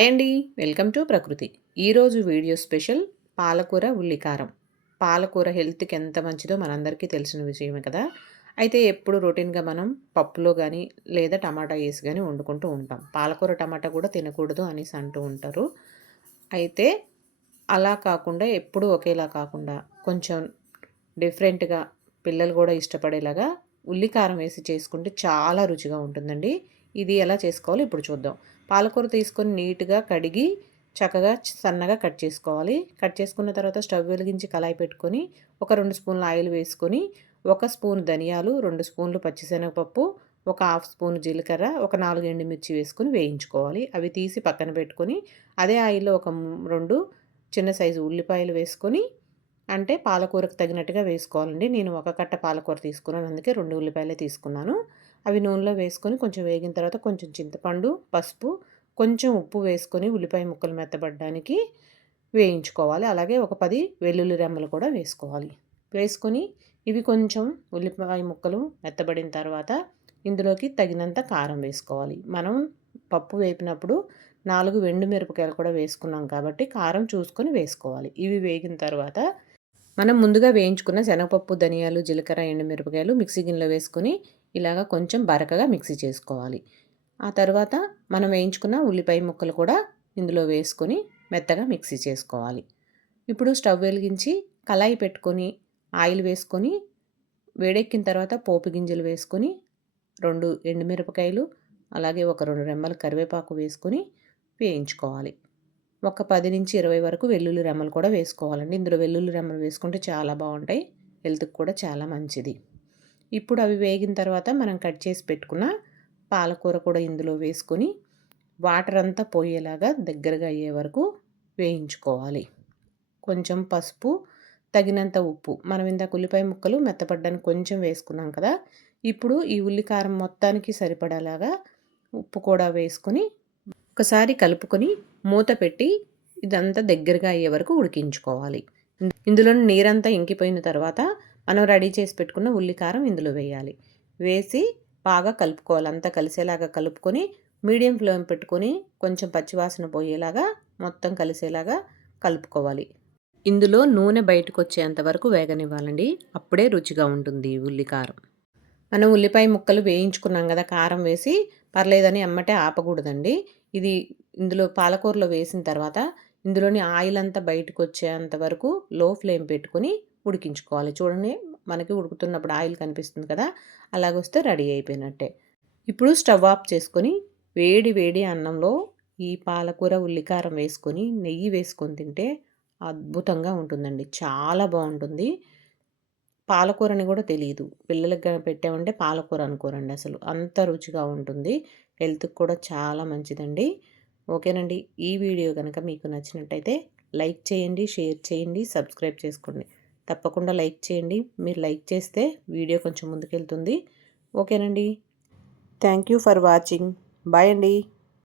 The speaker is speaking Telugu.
హాయ్ అండి. వెల్కమ్ టు ప్రకృతి. ఈరోజు వీడియో స్పెషల్ పాలకూర ఉల్లికారం. పాలకూర హెల్త్‌కి ఎంత మంచిదో మనందరికీ తెలిసిన విషయమే కదా! అయితే ఎప్పుడు రొటీన్‌గా మనం పప్పులో గానీ, లేదా టమాటా ఏసి గానీ వండుకుంటూ ఉంటాం. పాలకూర, టమాటా కూడా తినకూడదు అనేసి అంటూ ఉంటారు. అయితే అలా కాకుండా ఎప్పుడూ ఒకేలా కాకుండా కొంచెం డిఫరెంట్‌గా పిల్లలు గూడా ఇష్టపడేలాగా ఉల్లికారం వేసి చేసుకుంటే చాలా రుచిగా ఉంటుందండి. ఇది ఎలా చేసుకోవాలో ఇప్పుడు చూద్దాం. పాలకూర తీసుకొని నీట్‌గా కడిగి చక్కగా సన్నగా కట్ చేసుకోవాలి. కట్ చేసుకున్న తర్వాత స్టవ్ వెలిగించి కళాయి పెట్టుకొని ఒక 2 స్పూన్ల ఆయిల్ వేసుకొని, 1 స్పూన్ ధనియాలు, 2 స్పూన్లు పచ్చిశనగపప్పు, ఒక హాఫ్ స్పూన్ జీలకర్ర, ఒక 4 ఎండుమిర్చి వేసుకొని వేయించుకోవాలి. అవి తీసి పక్కన పెట్టుకొని అదే ఆయిల్‌లో ఒక 2 చిన్న సైజు ఉల్లిపాయలు వేసుకొని అంటే పాలకూరకు తగినట్టుగా వేసుకోవాలండి. నేను ఒక కట్ట పాలకూర తీసుకున్నాను. అందుకే 2 ఉల్లిపాయలే తీసుకున్నాను. అవి నూనెలో వేసుకొని కొంచెం వేగిన తర్వాత కొంచెం చింతపండు, పసుపు, కొంచెం ఉప్పు వేసుకొని ఉల్లిపాయ ముక్కలు మెత్తబడడానికి వేయించుకోవాలి. అలాగే ఒక 10 వెల్లుల్లి రెమ్మలు కూడా వేసుకోవాలి. వేసుకొని ఇవి కొంచెం ఉల్లిపాయ ముక్కలు మెత్తబడిన తర్వాత ఇందులోకి తగినంత కారం వేసుకోవాలి. మనం పప్పు వేపినప్పుడు 4 ఎండు మిరపకాయలు కూడా వేసుకున్నాం కాబట్టి కారం చూసుకొని వేసుకోవాలి. ఇవి వేగిన తర్వాత మనం ముందుగా వేయించుకున్న శనగపప్పు, ధనియాలు, జీలకర్ర, ఎండుమిరపకాయలు మిక్సీ గిన్నెలో వేసుకొని ఇలాగ కొంచెం బరకగా మిక్సీ చేసుకోవాలి. ఆ తర్వాత మనం వేయించుకున్న ఉల్లిపాయ ముక్కలు కూడా ఇందులో వేసుకొని మెత్తగా మిక్సీ చేసుకోవాలి. ఇప్పుడు స్టవ్ వెలిగించి కళాయి పెట్టుకొని ఆయిల్ వేసుకొని వేడెక్కిన తర్వాత పోపు గింజలు వేసుకొని 2 ఎండుమిరపకాయలు అలాగే ఒక 2 రెమ్మల కరివేపాకు వేసుకొని వేయించుకోవాలి. ఒక 10-20 వరకు వెల్లుల్లి రెమ్మలు కూడా వేసుకోవాలండి. ఇందులో వెల్లుల్లి రెమ్మలు వేసుకుంటే చాలా బావుంటాయి. హెల్త్‌కి కూడా చాలా మంచిది. ఇప్పుడు అవి వేగిన తర్వాత మనం కట్ చేసి పెట్టుకున్న పాలకూర కూడా ఇందులో వేసుకొని వాటర్ అంతా పోయేలాగా దగ్గరగా అయ్యే వరకు వేయించుకోవాలి. కొంచెం పసుపు, తగినంత ఉప్పు. మనం ఇందాక ఉల్లిపాయ ముక్కలు మెత్తపడడానికి కొంచెం వేసుకున్నాం కదా! ఇప్పుడు ఈ ఉల్లికారం మొత్తానికి సరిపడేలాగా ఉప్పు కూడా వేసుకొని ఒకసారి కలుపుకొని మూత పెట్టి ఇదంతా దగ్గరగా అయ్యే వరకు ఉడికించుకోవాలి. ఇందులోని నీరంతా ఇంకిపోయిన తర్వాత మనం రెడీ చేసి పెట్టుకున్న ఉల్లికారం ఇందులో వేయాలి. వేసి బాగా కలుపుకోవాలి. అంతా కలిసేలాగా కలుపుకొని మీడియం ఫ్లేమ్ పెట్టుకొని కొంచెం పచ్చివాసన పోయేలాగా మొత్తం కలిసేలాగా కలుపుకోవాలి. ఇందులో నూనె బయటకు వచ్చేంత వరకు వేగనివ్వాలండి. అప్పుడే రుచిగా ఉంటుంది ఉల్లికారం. మనం ఉల్లిపాయ ముక్కలు వేయించుకున్నాం కదా కారం వేసి పర్లేదని ఎమ్మటే ఆపకూడదండి. ఇది ఇందులో పాలకూరలో వేసిన తర్వాత ఇందులోని ఆయిల్ అంతా బయటకు వచ్చేంత వరకు లో ఫ్లేమ్ పెట్టుకొని ఉడికించుకోవాలి. చూడండి మనకి ఉడుకుతున్నప్పుడు ఆయిల్ కనిపిస్తుంది కదా! అలాగొస్తే రెడీ అయిపోయినట్టే. ఇప్పుడు స్టవ్ ఆఫ్ చేసుకొని వేడి వేడి అన్నంలో ఈ పాలకూర ఉల్లికారం వేసుకొని నెయ్యి వేసుకొని తింటే అద్భుతంగా ఉంటుందండి. చాలా బావుంటుంది. పాలకూరని కూడా తెలీదు. పిల్లలకి పెట్టామంటే పాలకూర అనుకోరండి అసలు. అంత రుచిగా ఉంటుంది. హెల్త్‌కి కూడా చాలా మంచిదండి. ఓకేనండి. ఈ వీడియో గనక మీకు నచ్చినట్టయితే లైక్ చేయండి, షేర్ చేయండి, సబ్స్క్రైబ్ చేసుకోండి. తప్పకుండా లైక్ చేయండి. మీరు లైక్ చేస్తే వీడియో కొంచెం ముందుకెళ్తుంది. ఓకేనండి. Thank you for watching. Bye అండి.